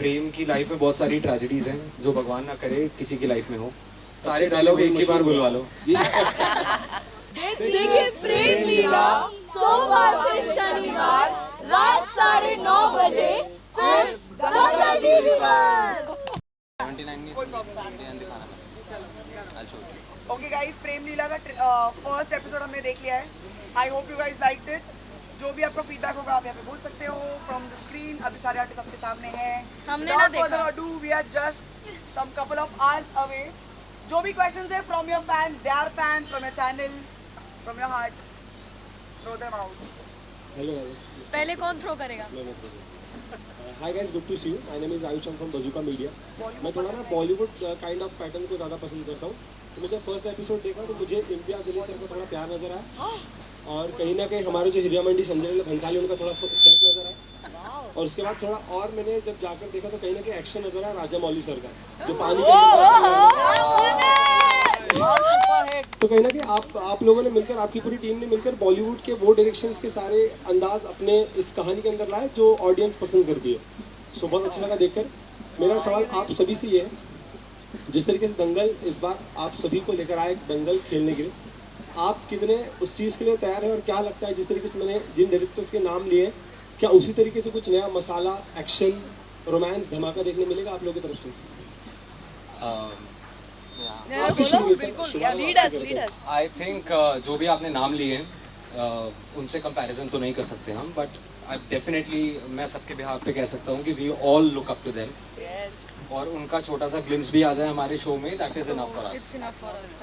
प्रेम की लाइफ में बहुत सारी ट्रेजेडीज हैं जो भगवान ना करे किसी की लाइफ में हो। सारे डायलॉग एक ही बार बुलवा लो। देखिए प्रेम लीला सोमवार से शनिवार रात 9:30 बजे सिर्फ गदर टीवी पर। ओके गाइस, प्रेम लीला का फर्स्ट एपिसोड हमने देख लिया है। I hope you guys liked it. जो भी आपका फीडबैक होगा आप यहाँ पे बोल सकते हो फ्रॉम द स्क्रीन। अभी सारे आर्टिस्ट आपके सामने हैं। हमने ना देखा। Further ado, we are just some couple of hours away. जो भी क्वेश्चंस है from your fans, they are fans from your channel, from your heart, throw them out. Hello guys. पहले कौन थ्रो करेगा? Hi guys, good to see you. My name is Ayush. I'm from Bazooka Media. मैं थोड़ा ना Bollywood kind of pattern को ज़्यादा पसंद करता हूँ। तो मुझे फर्स्ट एपिसोड देखा तो मुझे इम्तियाज़ अली सर का थोड़ा प्यार नजर आया और कहीं ना कहीं हमारे जो हीरा मंडी संजय भंसाली उनका थोड़ा सेट नजर आया और उसके बाद थोड़ा और मैंने जब जाकर देखा तो कहीं ना कहीं एक्शन नजर आया राजा मौली सर का जो पानी तो कहीं ना कहीं आप लोगों ने मिलकर, आपकी पूरी टीम ने मिलकर बॉलीवुड के वो डायरेक्शंस के सारे अंदाज अपने इस कहानी के अंदर लाए जो ऑडियंस पसंद करती है। सो बहुत अच्छा लगा देखकर। मेरा सवाल आप सभी से ये है, जिस तरीके से दंगल इस बार आप सभी को लेकर आए दंगल खेलने के लिए, आप कितने उस चीज़ के लिए तैयार हैं और क्या लगता है जिस तरीके से मैंने जिन डायरेक्टर्स के नाम लिए क्या उसी तरीके से कुछ नया मसाला, एक्शन, रोमांस, धमाका देखने मिलेगा आप लोगों की तरफ से? आई थिंक जो भी आपने नाम लिए हैं उनसे कंपैरिजन तो नहीं कर सकते हम, बट आई डेफिनेटली मैं सबके बिहाफ पे कह सकता हूँ कि we all look up to them और उनका छोटा सा ग्लिम्स भी आ जाए हमारे शो में, that is enough for us.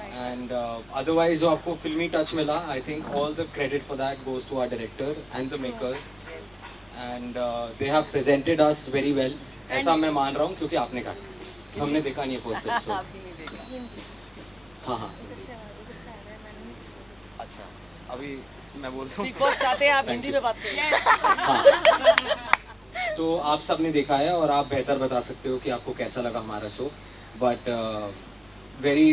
And otherwise जो आपको फिल्मी टच मिला, I think all the credit for that goes to our director and the makers and they have presented us very well. ऐसा मैं मान रहा हूँ क्योंकि आपने कहा कि हमने देखा नहीं है फर्स्ट एपिसोड। हाँ, अच्छा अभी मैं बोलता हूँ चाहते हैं आप हिंदी में बात करें। तो आप सब ने देखा है और आप बेहतर बता सकते हो कि आपको कैसा लगा हमारा show. But very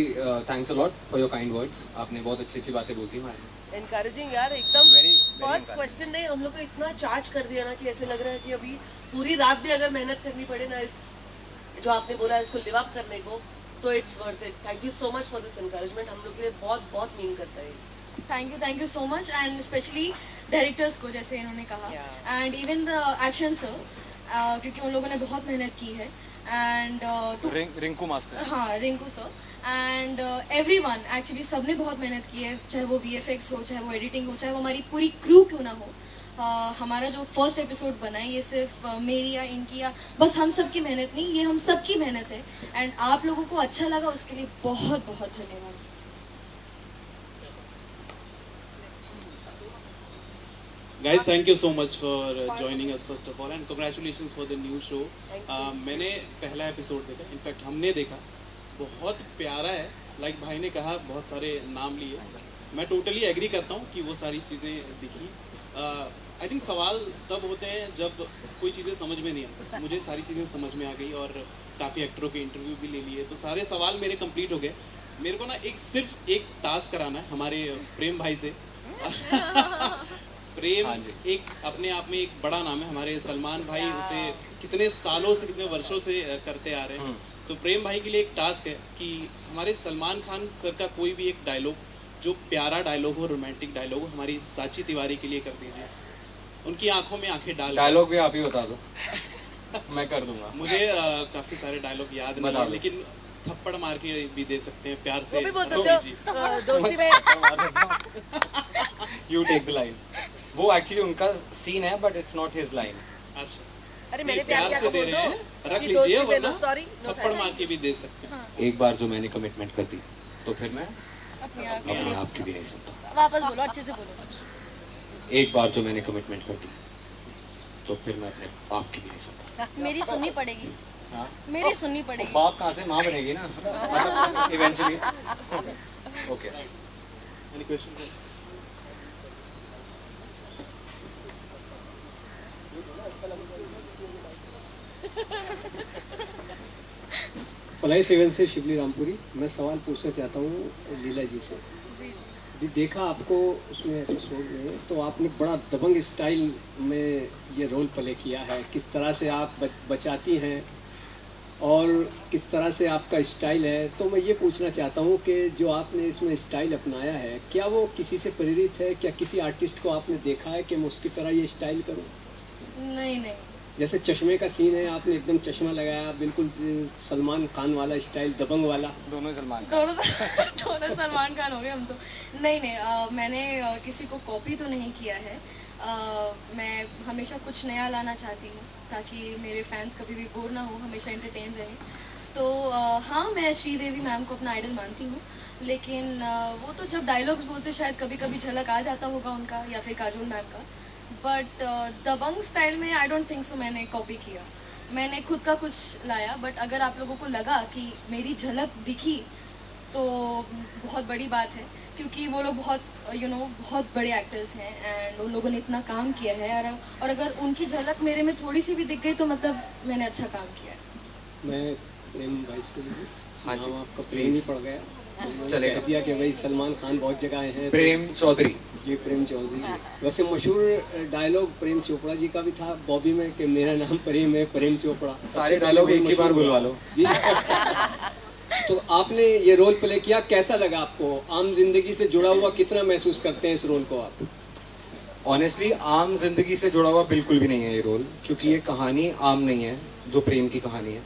thanks a lot for your kind words. आपने बहुत अच्छी अच्छी बातें बोली हमारे। एनकरेजिंग यार, एकदम Very फर्स्ट क्वेश्चन ने हम लोग को इतना चार्ज कर दिया ना कि ऐसे लग रहा है कि अभी पूरी रात भी अगर मेहनत करनी पड़े ना इस जो आपने बोला इसको लिव अप करने को, तो it's worth it. Thank you so much for this encouragement. हम लोग के लिए बहुत बहुत मीन करता है। Thank you so much and specially directors को, जैसे इन्होंने कहा, and even the action sir, क्योंकि उन लोगों ने बहुत मेहनत की है। एंड रिंकू मास्टर, हाँ Rinku sir and everyone, actually सबने बहुत मेहनत की है, चाहे वो वीएफएक्स हो, चाहे वो एडिटिंग हो, चाहे वो हमारी पूरी क्रू क्यों ना हो। हमारा जो फर्स्ट एपिसोड बना है ये सिर्फ मेरी या इनकी या बस हम सब की मेहनत नहीं, ये हम सब की मेहनत है। एंड आप लोगों को अच्छा लगा उसके लिए बहुत बहुत धन्यवाद। Guys, thank you so much for joining us first of all and congratulations for the new show. मैंने पहला एपिसोड देखा, इनफैक्ट हमने देखा, बहुत प्यारा है। लाइक भाई ने कहा बहुत सारे नाम लिए, मैं टोटली एग्री करता हूँ कि वो सारी चीज़ें दिखी। आई थिंक सवाल तब होते हैं जब कोई चीज़ें समझ में नहीं आती। मुझे सारी चीज़ें समझ में आ गई और काफ़ी एक्टरों के इंटरव्यू भी ले लिए, तो सारे सवाल मेरे कंप्लीट हो गए। मेरे को ना सिर्फ एक टास्क कराना है हमारे प्रेम भाई से। प्रेम एक अपने आप में एक बड़ा नाम है। हमारे सलमान भाई उसे कितने सालों से, कितने वर्षों से करते आ रहे हैं। तो प्रेम भाई के लिए एक टास्क है कि हमारे सलमान खान सर का कोई भी एक डायलॉग जो प्यारा डायलॉग हो, रोमांटिक डायलॉग हो, हमारी साची तिवारी के लिए कर दीजिए। उनकी आंखों में आंखें डाल। डायलॉग भी आप ही बता दो। मैं कर दूंगा। मुझे काफी सारे डायलॉग याद नहीं है, लेकिन थप्पड़ मार के भी दे सकते हैं प्यार से। वो भी बोल सकते हो दोस्ती में। You take the line. वो एक्चुअली उनका सीन है but it's not his line. अच्छा, अरे मेरे प्यार से दे रहे हैं, रख लीजिए, वरना थप्पड़ मार के भी दे सकते हैं। एक बार जो मैंने कमिटमेंट कर दी तो फिर मैं अपने आप की भी नहीं सुनता। वापस बोलो, अच्छे से बोलो। एक बार जो मैंने कमिटमेंट कर दी तो फिर मैं अपने आप की भी नहीं सुनता। मेरी सुननी पड़ेगी। हाँ? मेरी सुननी पड़ेगी। बाप कहाँ से माँ बनेगी ना, मतलब इवेंचुअली। Okay, any question? फलाई 7 से शिवली रामपुरी। मैं सवाल पूछना चाहता हूँ लीला जी से। अभी देखा आपको उसमें एपिसोड में, तो आपने बड़ा दबंग स्टाइल में ये रोल प्ले किया है। किस तरह से आप बचाती हैं और किस तरह से आपका स्टाइल है, तो मैं ये पूछना चाहता हूँ कि जो आपने इसमें स्टाइल अपनाया है, क्या वो किसी से प्रेरित है? क्या किसी आर्टिस्ट को आपने देखा है कि मैं उसकी तरह ये स्टाइल करूँ? नहीं नहीं, जैसे चश्मे का सीन है, आपने एकदम चश्मा लगाया, बिल्कुल सलमान खान वाला स्टाइल, दबंग वाला। दोनों सलमान दोनों सलमान खान हो गए हम तो। नहीं नहीं, मैंने किसी को कॉपी तो नहीं किया है। मैं हमेशा कुछ नया लाना चाहती हूँ ताकि मेरे फैंस कभी भी बोर ना हो, हमेशा एंटरटेन रहें। तो हाँ, मैं श्रीदेवी मैम को अपना आइडल मानती हूँ, लेकिन वो तो जब डायलॉग्स बोलते शायद कभी कभी झलक आ जाता होगा उनका, या फिर काजोल मैम का। बट दबंग स्टाइल में आई डोंट थिंक सो मैंने कॉपी किया, मैंने खुद का कुछ लाया। बट अगर आप लोगों को लगा कि मेरी झलक दिखी तो बहुत बड़ी बात है, क्योंकि वो लोग बहुत बहुत बड़े एक्टर्स हैं एंड उन लोगों ने इतना काम किया है, और अगर उनकी झलक मेरे में थोड़ी सी भी दिख गई तो मतलब मैंने अच्छा काम किया है। मैं प्रेम भाई से, हाँ जी, नाम आपका प्रेम ही पड़ गया, चलेगा। कह दिया कि भाई सलमान खान बहुत जगह हैं। प्रेम चौधरी। ये प्रेम चौधरी। वैसे मशहूर डायलॉग प्रेम चोपड़ा जी का भी था बॉबी में कि मेरा नाम प्रेम है, प्रेम चोपड़ा। सारे डायलॉग एक ही बार बुलवा लो। तो आपने ये रोल प्ले किया, कैसा लगा आपको? आम जिंदगी से जुड़ा हुआ कितना महसूस करते हैं इस रोल को आप? ऑनेस्टली आम जिंदगी से जुड़ा हुआ बिल्कुल भी नहीं है ये रोल, क्योंकि ये कहानी आम नहीं है जो प्रेम की कहानी है।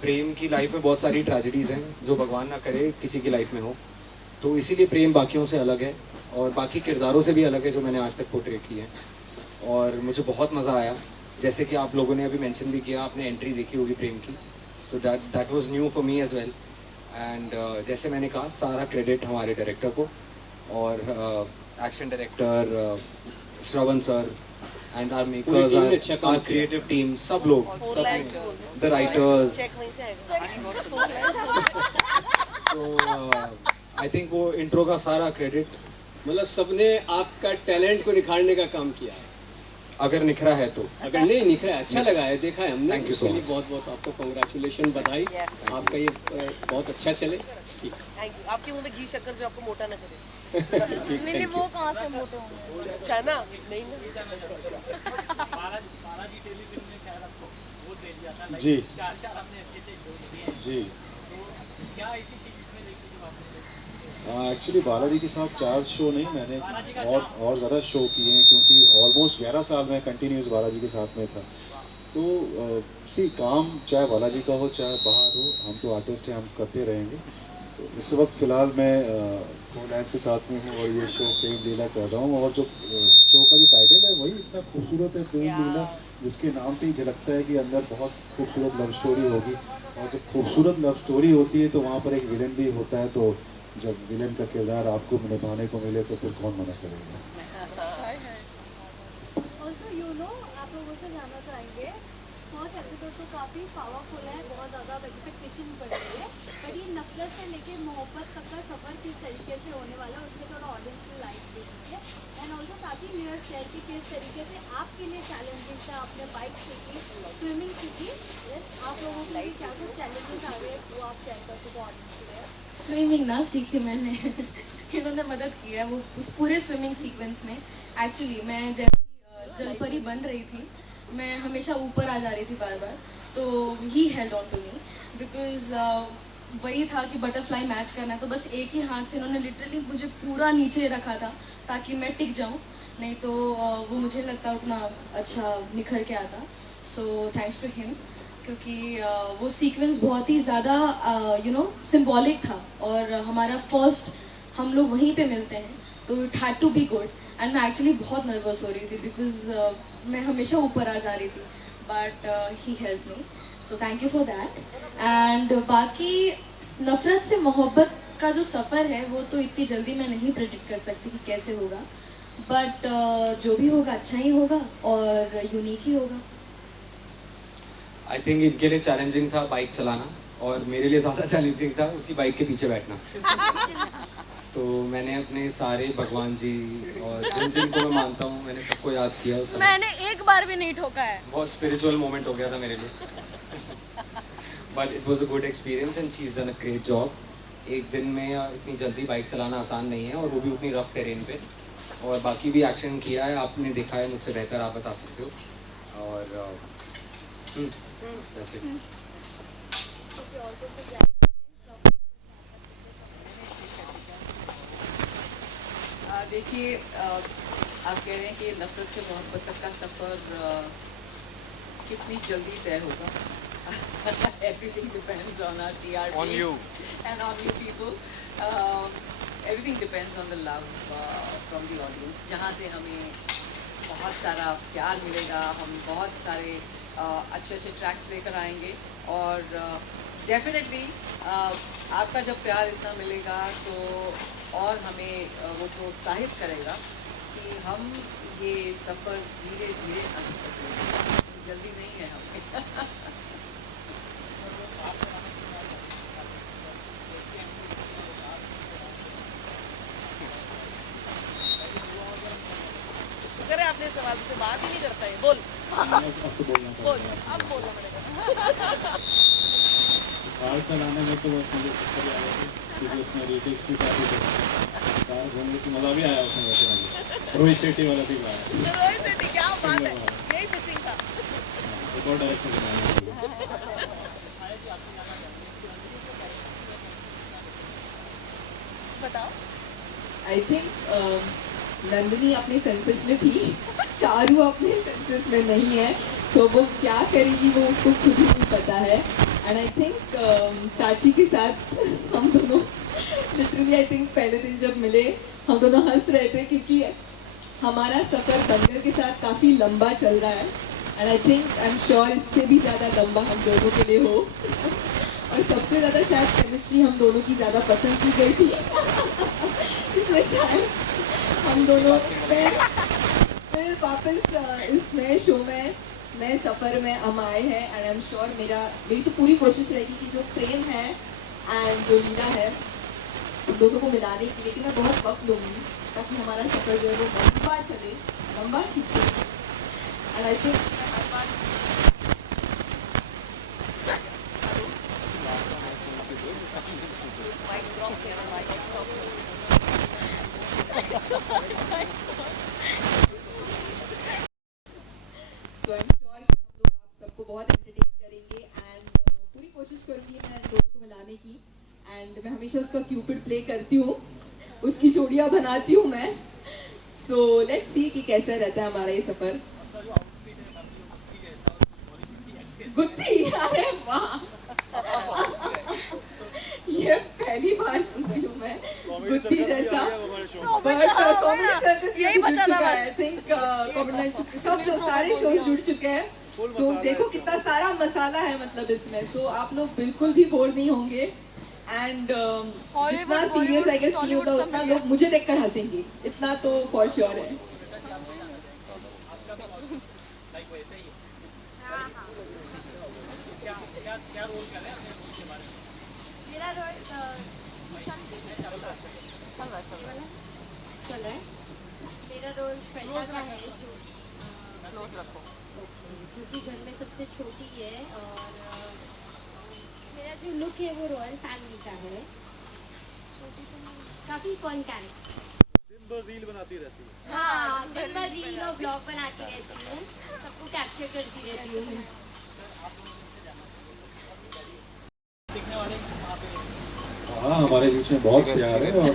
प्रेम की लाइफ में बहुत सारी ट्रेजेडीज हैं जो भगवान ना करे किसी की लाइफ में हो, तो इसीलिए प्रेम बाकियों से अलग है और बाकी किरदारों से भी अलग है जो मैंने आज तक पोर्ट्रे की है। और मुझे बहुत मज़ा आया, जैसे कि आप लोगों ने अभी मेंशन भी किया, आपने एंट्री देखी होगी प्रेम की, तो that was new for me as well. And जैसे मैंने कहा, सारा क्रेडिट हमारे डायरेक्टर को और action director Shravan sir and our makers, our creative team, सब लोग, द राइटर्स। तो आई थिंक वो इंट्रो का सारा क्रेडिट, मतलब सबने आपका टैलेंट को निखारने का काम किया है। अगर निखरा है तो, अगर नहीं निखरा, अच्छा लगा है, देखा है हमने। Thank you so उसके लिए much. बहुत बहुत आपको कंग्रेचुलेशन, बधाई। आपका ये बहुत अच्छा चले। ठीक, थैंक यू। आपके मुंह में घी शक्कर जो आपको मोटा ना करे। ठीक, नहीं नहीं, वो कहाँ से मोटे होंगे? अच्छा ना, नहीं ना। जी जी, एक्चुअली बालाजी के साथ 4 शो नहीं, मैंने और ज़्यादा शो किए हैं, क्योंकि ऑलमोस्ट 11 साल मैं कंटिन्यूस बालाजी के साथ में था। तो काम चाहे बालाजी का हो चाहे बाहर हो, हम तो आर्टिस्ट हैं, हम करते रहेंगे। तो इस वक्त फ़िलहाल मैं कोलैंस के साथ में हूँ और ये शो प्रेम लीला कर रहा हूँ। और जो शो का जो टाइटल है वही इतना खूबसूरत है, प्रेम लीला, जिसके नाम से ही झलकता है कि अंदर बहुत खूबसूरत लव स्टोरी होगी। और जब खूबसूरत लव स्टोरी होती है तो वहाँ पर एक विलन भी होता है, तो जब विलन का किरदार आपको निभाने को मिले तो फिर कौन मना करेगा। ऑल्सो आप लोगों से जानना चाहेंगे, फर्स्ट एपिसोड तो काफ़ी पावरफुल है, बहुत ज़्यादा एक्सपेक्टेशन बढ़ रही है, बट ये नफरत से लेके मोहब्बत तक का सफ़र किस तरीके से होने वाला है उसमें थोड़ा ऑडियंस को लाइक दीजिए। एंड ऑल्सो साथ ही मेयर शेयर की किस तरीके से आपके लिए चैलेंजेस है, आपने बाइक सीखी, स्विमिंग सीखी, आप लोगों के लिए क्या कुछ चैलेंजेस आ गए वो आप शेयर कर सको ऑडियंस के लिए। स्विमिंग ना सीखी मैंने इन्होंने मदद की है वो उस पूरे स्विमिंग सीक्वेंस में। एक्चुअली मैं जैसे जलपरी बन रही थी, मैं हमेशा ऊपर आ जा रही थी बार बार, तो he held on to me because वही था कि बटरफ्लाई मैच करना है, तो बस एक ही हाथ से इन्होंने लिटरली मुझे पूरा नीचे रखा था ताकि मैं टिक जाऊँ, नहीं तो वो मुझे लगता उतना अच्छा निखर के आता। सो थैंक्स टू हिम, क्योंकि वो सीक्वेंस बहुत ही ज़्यादा सिंबॉलिक था और हमारा फर्स्ट हम लोग वहीं पे मिलते हैं, तो it had to be good. And मैं एक्चुअली बहुत नर्वस हो रही थी बिकॉज मैं हमेशा ऊपर आ जा रही थी, but he help me, so thank you for that. And बाकी नफ़रत से मोहब्बत का जो सफ़र है वो तो इतनी जल्दी मैं नहीं प्रेडिक्ट कर सकती कि कैसे होगा, बट जो भी होगा अच्छा ही होगा और यूनिक ही होगा। आई थिंक इनके लिए चैलेंजिंग था बाइक चलाना और मेरे लिए ज़्यादा चैलेंजिंग था उसी बाइक के पीछे बैठना। तो मैंने अपने सारे भगवान जी और जिन जिनको मैं मानता हूँ मैंने सबको याद किया उस समय। मैंने एक बार भी नहीं ठोका है। बहुत स्पिरिचुअल मोमेंट हो गया था मेरे लिए, but it was a good experience and she is done a great job. एक दिन में इतनी जल्दी बाइक चलाना आसान नहीं है, और वो भी उतनी रफ टेरेन पे। और बाकी भी एक्शन किया है, आपने देखा है, मुझसे बेहतर आप बता सकते हो। और that's it. देखिए, आप कह रहे हैं कि नफरत से मोहब्बत तक का सफ़र कितनी जल्दी तय होगा। Everything depends on our TRP On you. and on you people. Everything depends on the love from the audience. जहाँ से हमें बहुत सारा प्यार मिलेगा, हम बहुत सारे अच्छे अच्छे ट्रैक्स लेकर आएंगे, और डेफिनेटली आपका जब प्यार इतना मिलेगा तो और हमें वो प्रोत्साहित करेगा कि हम ये सफ़र धीरे धीरे आगे बढ़ेंगे, जल्दी नहीं है हमें। करे आपने सवाल से बात ही नहीं करता है। बोल बोल, अब बोलना पड़ेगा। कार चलाने में तो बस मुझे दिक्कत आ रही थी, क्योंकि उसमें रीटेक्स भी काफ़ी थे। कार घूमने की मज़ा भी आया उसमें वैसे वाली। रोहित शेट्टी वाला भी आया। रोहित शेट्टी, क्या बात है, यही मिसिंग था। एक और डायरेक्टर बनाया। बताओ। आई थिंक नंदिनी अपने सेंसेस में थी, चारू अपने सेंसेस में नहीं है, तो वो क्या करेगी वो उसको खुद ही नहीं पता है। एंड आई थिंक साची के साथ हम दोनों लिटरली आई थिंक पहले दिन जब मिले हम दोनों हंस रहे थे, क्योंकि हमारा सफ़र दंगल के साथ काफ़ी लंबा चल रहा है, and I think I am sure इससे भी ज़्यादा लंबा हम दोनों के लिए हो। और सबसे ज़्यादा शायद केमिस्ट्री हम दोनों की ज़्यादा पसंद की गई थी, इसलिए शायद हम दोनों फिर वापस इस नए शो में, नए सफ़र में हम आए हैं। एंड आई एम श्योर मेरी तो पूरी कोशिश रहेगी कि जो प्रेम है एंड जो लीला है उन दोनों को मिलाने की, लेकिन मैं बहुत वक्त लूँगी ताकि हमारा सफ़र जो है वो लंबा चले, लंबा खींचे। And I think so I am sure कि हम लोग आप सबको बहुत एंटरटेन करेंगे, एंड पूरी कोशिश करूँगी मैं दोनों को मिलाने की। एंड मैं हमेशा उसका क्यूपिड प्ले करती हूँ, उसकी जोड़ियाँ बनाती हूँ मैं। सो लेट्स सी कि कैसा रहता है हमारा ये सफ़र। गुत्ती, अरे वाह, ये पहली बार सुन रही हूँ मैं गुत्ती जैसा। यही बचा था, आई थिंक सब सारे शोज जुड़ चुके हैं। सो देखो कितना सारा मसाला है मतलब इसमें। सो आप लोग बिल्कुल भी बोर नहीं होंगे, एंड जितना सीरियस आई गेस नहीं होता उतना लोग मुझे देखकर हंसेंगे, इतना तो फॉर श्योर है। मेरा रोल चल रहा है। मेरा रोल श्वेता का है, जो कि घर में सबसे छोटी है, और मेरा जो लुक है वो रॉयल फैमिली का है। काफ़ी फन कैरेक्टर। दिन भर रील बनाती रहती है। हाँ, दिन भर रील और ब्लॉग बनाती रहती हूँ, सबको कैप्चर करती रहती हूँ। हाँ, हमारे बीच में बहुत प्यार है, और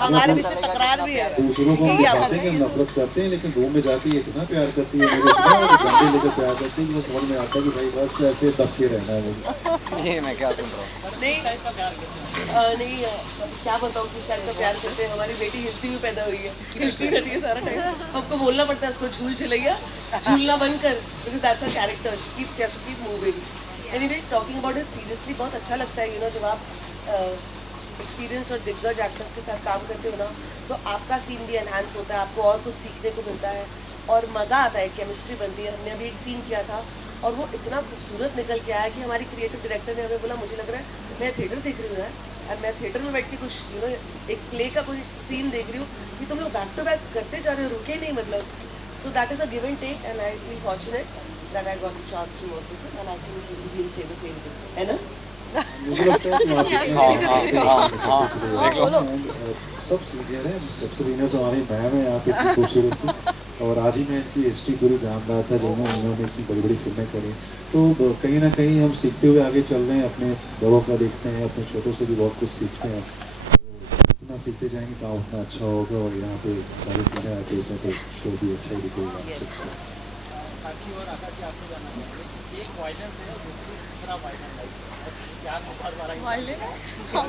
हमारे बीच में तकरार भी है। दूसरों को हम दिखाते हैं कि हम नफरत करते हैं, लेकिन रूम में जाके ये इतना प्यार करती है, मुझे इतना डंडे लेकर प्यार करती है कि मुझे समझ में आता है कि भाई बस ऐसे दब के रहना है मुझे। ये मैं क्या सुन रहा हूँ। नहीं क्या बताऊँ किस टाइप का प्यार करते हैं। हमारी बेटी हिलती हुई पैदा हुई है, हिलती रहती है सारा टाइम। हमको बोलना पड़ता है उसको झूल चलैया, झूलना बंद कर, because that's a character, she keep moving. Anyway, talking about it seriously बहुत अच्छा लगता है, जब आप एक्सपीरियंस और दिग्गज एक्टर्स के साथ काम करते हो ना, तो आपका सीन भी एनहांस होता है, आपको और कुछ सीखने को मिलता है और मज़ा आता है, केमिस्ट्री बनती है। हमने अभी एक सीन किया था और वो इतना खूबसूरत निकल के आया कि हमारी क्रिएटिव डायरेक्टर ने हमें बोला, मुझे लग रहा है मैं थिएटर देख रही हूँ यार, और मैं थिएटर में बैठ के कुछ एक प्ले का कोई सीन देख रही हूँ कि तुम लोग बैक टू बैक करते जा रहे हो, रुके नहीं मतलब। So that is a give and take, and I feel fortunate that I got a chance to work with him, and I think he will say the same thing. है ना? मुझे लगता है कि सब सीनियर है, सबसे सीनियर तो हमारी मैम है यहाँ पे इतनी खूबसूरत सी, और आज ही मैं इनकी हिस्ट्री पूरी जान रहा था जब उन्होंने इतनी बड़ी बड़ी फिल्में करी। तो कहीं ना कहीं हम सीखते हुए आगे चल रहे हैं, अपने बड़ों का देखते हैं, अपने छोटों से भी बहुत कुछ सीखते हैं। तो जितना सीखते जाएंगे काम उतना अच्छा होगा, और यहाँ पे सारे सीनियर आर्टिस्ट हैं तो शो भी अच्छा ही दिखेगा।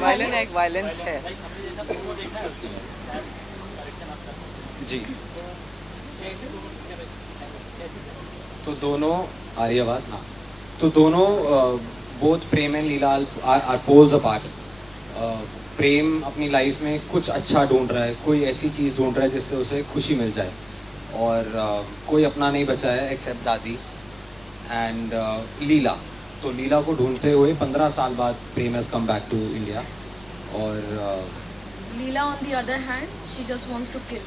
वायलेंस है, एक वायलेंस है। जी, तो दोनों आ रही आवाज़, हाँ, तो दोनों both Prem and Leela are poles apart. Prem अपनी लाइफ में कुछ अच्छा ढूंढ रहा है, कोई ऐसी चीज़ ढूंढ रहा है जिससे उसे खुशी मिल जाए, और कोई अपना नहीं बचा है एक्सेप्ट दादी एंड लीला। तो लीला को ढूंढते हुए 15 साल बाद Prem has come back to India. और Leela on the other hand she just wants to kill,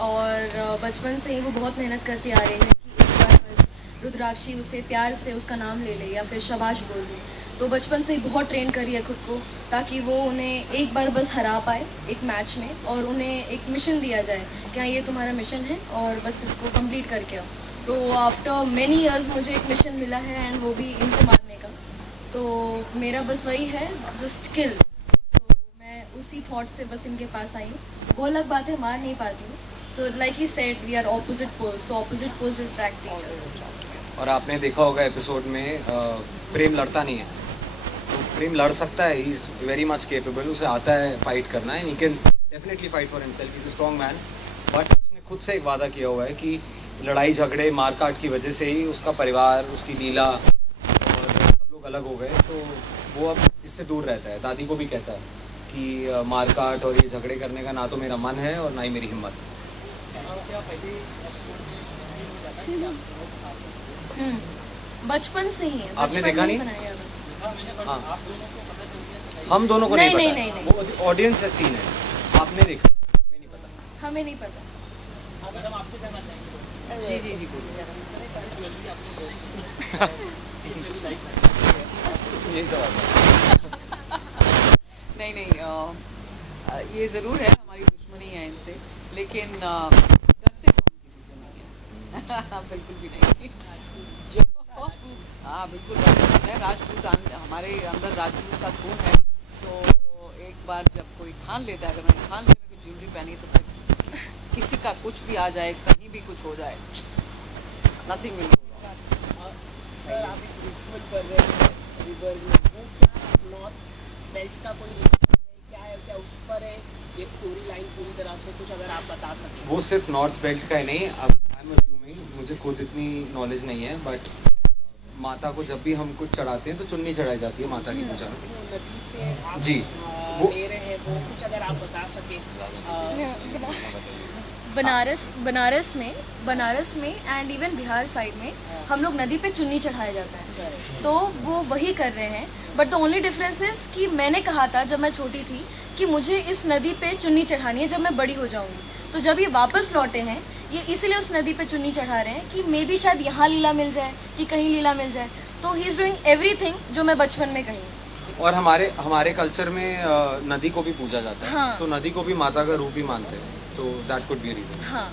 और बचपन से ही वो बहुत मेहनत करती आ रही है कि एक बार बस रुद्राक्षी उसे प्यार से उसका नाम ले ले या फिर शाबाश बोल दे। तो बचपन से ही बहुत ट्रेन करी है खुद को, ताकि वो उन्हें एक बार बस हरा पाए एक मैच में, और उन्हें एक मिशन दिया जाए कि हाँ ये तुम्हारा मिशन है और बस इसको कंप्लीट करके आओ। तो आफ्टर मैनी इयर्स मुझे एक मिशन मिला है, एंड वो भी इनको मारने का। तो मेरा बस वही है, जस्ट किल। तो मैं उसी थॉट से बस इनके पास आई हूँ। वो अलग बात है, मार नहीं पाती हूँ। So like he said we are opposite poles, so opposite poles attract each other. और आपने देखा होगा एपिसोड में प्रेम लड़ता नहीं है, तो प्रेम लड़ सकता है, he is very much capable, उसे आता है फाइट करना है, he can definitely fight for himself, he is a strong man. But उसने खुद से एक वादा किया हुआ है कि लड़ाई झगड़े मारकाट की वजह से ही उसका परिवार, उसकी लीला और सब लोग अलग हो गए, तो वो अब इससे दूर रहता है। दादी को भी कहता है कि मारकाट और ये झगड़े करने का ना तो मेरा मन है और ना ही मेरी हिम्मत। बचपन से ही है। आपने देखा नहीं? हाँ, हम दोनों को नहीं पता, वो ऑडियंस का सीन है, आपने देखा, हमें नहीं पता। हमें नहीं पता। जी जी जी यही सवाल। नहीं, ये ज़रूर है, हमारी दुश्मनी है इनसे, लेकिन डरते तो हम किसी से नहीं हैं। बिल्कुल भी नहीं। हाँ बिल्कुल है, राजपूत हमारे अंदर राजपूत का खून है। तो एक बार जब कोई ठान लेता है, अगर मैंने ठान लिया कोई ज्वेलरी पहनी, तो फिर किसी का कुछ भी आ जाए, कहीं भी कुछ हो जाए, नथिंग विल वो सिर्फ नॉर्थ बेल्ट का ही नहीं, अब आई एम अज्यूमिंग, मुझे खुद इतनी नॉलेज नहीं है, बट माता को जब भी हम कुछ चढ़ाते हैं तो चुन्नी चढ़ाई जाती है माता की पूजा में। जी, वो कुछ अगर आप बता सके। बनारस में एंड इवन बिहार साइड में हम लोग नदी पे चुन्नी चढ़ाया जाता है, तो वो वही कर रहे हैं। But the only difference is कि मैंने कहा था जब मैं छोटी थी कि मुझे इस नदी पे चुन्नी चढ़ानी है जब मैं बड़ी हो जाऊंगी। तो जब ये वापस लौटे हैं, ये इसलिए उस नदी पे चुन्नी चढ़ा रहे हैं कि मे बी शायद यहाँ लीला मिल जाए, कि कहीं लीला मिल जाए। तो ही इज़ डूइंग एवरीथिंग जो मैं बचपन में कही। और हमारे कल्चर में नदी को भी पूजा जाता है। हाँ। तो नदी को भी माता का रूप ही मानते हैं, तो दैट कुड बी रीजन। हाँ,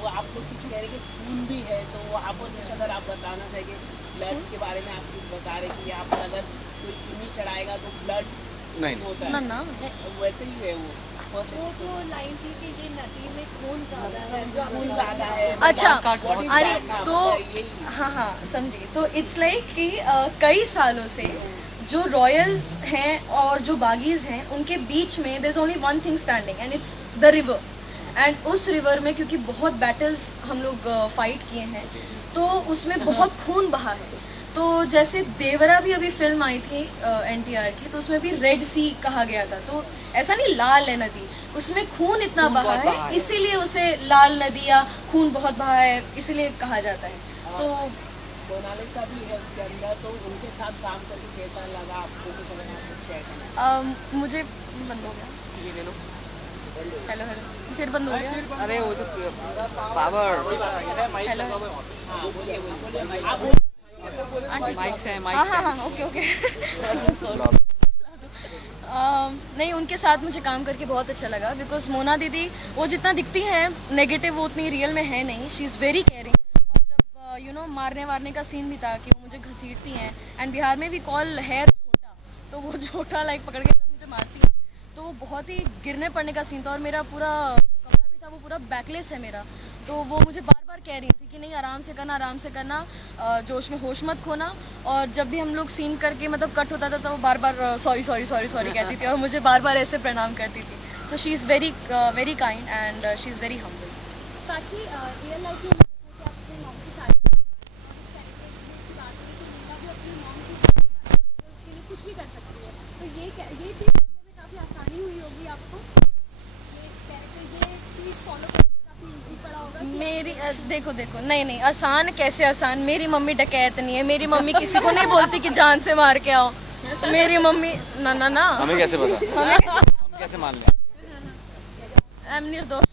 वो आप लोग कुछ कह रहे कि खून भी है, तो वहाँ पर कुछ अगर आप बताना चाहिए ब्लड के बारे में। आप कुछ बता रहे कि यहाँ पर अगर कोई चुन्नी चढ़ाएगा तो ब्लड नहीं होता है, ना वैसे ही है वो तो लाइन थी कि ये नदी में खून ज़्यादा है, खून ज़्यादा है। अच्छा, अरे तो हाँ समझी। तो इट्स लाइक कि कई सालों से जो रॉयल्स हैं और जो बागीज हैं, उनके बीच में there is only one thing standing and it's the river. And उस रिवर में क्योंकि बहुत बैटल्स हम लोग फाइट किए हैं, तो उसमें बहुत खून बहा है। तो जैसे देवरा भी अभी फिल्म आई थी NTR की, तो उसमें भी रेड सी कहा गया था। तो ऐसा नहीं लाल है नदी, उसमें खून इतना बहा है, इसीलिए उसे लाल नदी या खून बहुत बहा है इसीलिए कहा जाता है। तो मोनालिसा भी है उसके अंदर, तो उनके साथ काम करके कैसा लगा आपको? कुछ अगर आप कुछ शेयर करना। मुझे बंद हो गया, ये ले लो। हेलो फिर बंद हो गया। अरे वो तो पावर। हेलो हाँ बोलिए, माइक से हाँ हाँ हाँ ओके ओके नहीं, उनके साथ मुझे काम करके बहुत अच्छा लगा बिकॉज मोना दीदी वो जितना दिखती है नेगेटिव वो उतनी रियल में है नहीं. She is very caring. और जब यू नो मारने वारने का सीन भी था कि वो मुझे घसीटती हैं एंड बिहार में भी कॉल हेयर झोटा, तो वो झोटा लाइक पकड़ के जब मुझे मारती है तो वो बहुत ही गिरने पड़ने का सीन था. और मेरा पूरा जो कपड़ा भी था वो पूरा बैकलेस है मेरा, तो वो मुझे बार बार कह रही थी कि नहीं आराम से करना, जोश में होश मत खोना. और जब भी हम लोग सीन करके मतलब कट होता था तो वो बार बार सॉरी कहती थी और मुझे बार बार ऐसे प्रणाम करती थी. So she is very very kind and she is very humble. Sakshi real life में अपने मॉम की शादी अपनी मॉम की उसके लिए कुछ भी कर सकती है, तो ये चीज़ करने में काफ़ी आसानी हुई होगी आपको. ये कैरेक्टर ये चीज़ फॉलो करने में काफ़ी ईजी पड़ा होगा. मेरी देखो नहीं आसान कैसे आसान. मेरी मम्मी डकैत नहीं है. मेरी मम्मी किसी को नहीं बोलती कि जान से मार के आओ. मेरी मम्मी ना हमें कैसे पता, हम कैसे मान लें. आई एम निर्दोष.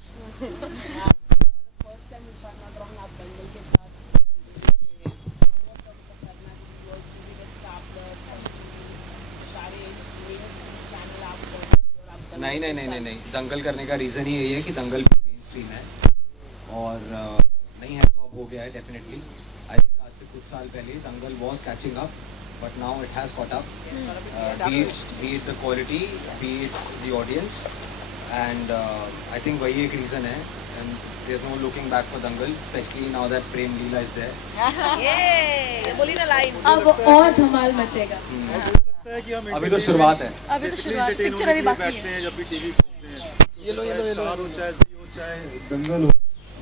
नहीं. दंगल करने का रीज़न ही यही है कि दंगल मेन स्ट्रीम है और नहीं है तो अब हो गया है डेफिनेटली. आई थिंक आज से कुछ साल पहले Dangal was catching up but now it has caught up. Be it the quality, be it the audience and I think वही एक रीज़न है. And there is no looking back for Dangal, especially now that Prem Leela is there. ये बोली ना line. अब और धमाल मचेगा. अभी तो शुरुआत है. पिक्चर अभी बाकी है. जब भी टीवी खोलते हैं, ये लो चाहे दंगल हो,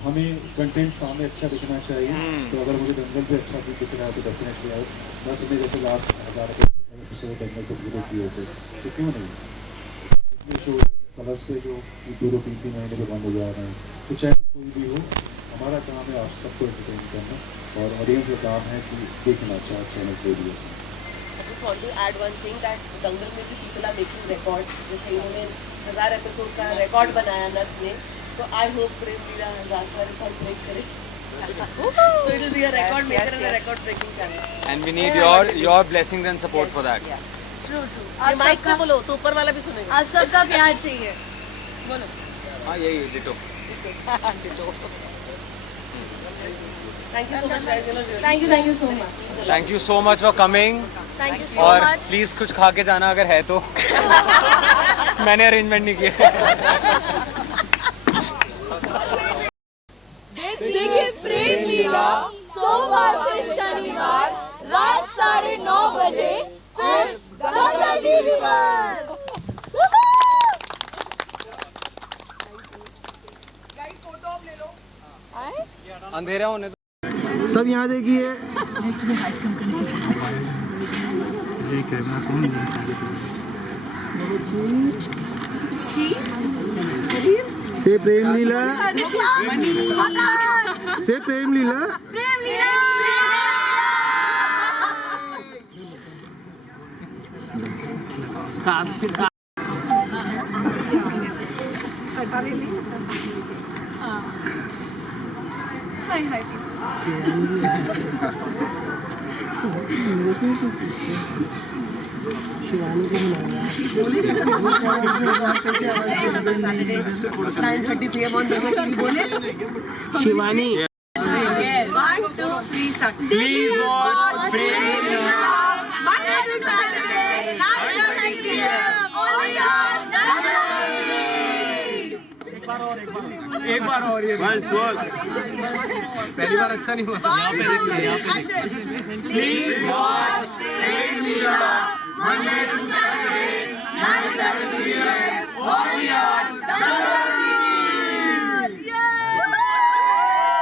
हमें कंटेंट सामने अच्छा दिखना चाहिए. तो अगर मुझे दंगल पे अच्छा दिख रहा है तो डेफिनेटली आए. मैं तुम्हें जैसे लास्ट 1000 एपिसोड दंगल को विजिट किए थे तो क्यों नहीं इतने शो कलर्स पे जो 2-3 महीने के बंद हो जा रहे हैं. तो चाहे कोई भी हो, हमारा काम है आप सबको एंटरटेन करना और ऑडियंस का काम है कि देखना अच्छा चैनल पे भी. I want to add one thing that दंगल में भी people are making records. जैसे इन्होंने 1000 एपिसोड का रिकॉर्ड बनाया नर्स ने, तो I hope प्रेम लीला 1000 का रिकॉर्ड ब्रेक करे. So it will be a record maker and a record breaking channel. And we need your blessings and support for that. True. ये mic पे बोलो तो ऊपर वाला भी सुनेगा. आप सबका प्यार चाहिए. बोलो. हाँ यही ditto. Thank you so much guys. Thank you so much. Thank you so much for coming. Thank you so और much. प्लीज कुछ खा के जाना अगर है तो. मैंने अरेंजमेंट नहीं किया. देखिए प्रेम लीला सोमवार से शनिवार रात 9:30 बजे सिर्फ गागा टीवी पर. अंधेरा होने दो. सब यहाँ देखिए. से प्रेम लीला. से प्रेम लीला. शिवानी को बुलाया. Shivani. 1, 2, 3 start. Please watch Prem Leela. Monday to Saturday, 9:30 PM. Only on एक बार और ये बस बोल. पहली बार अच्छा नहीं हुआ. Please watch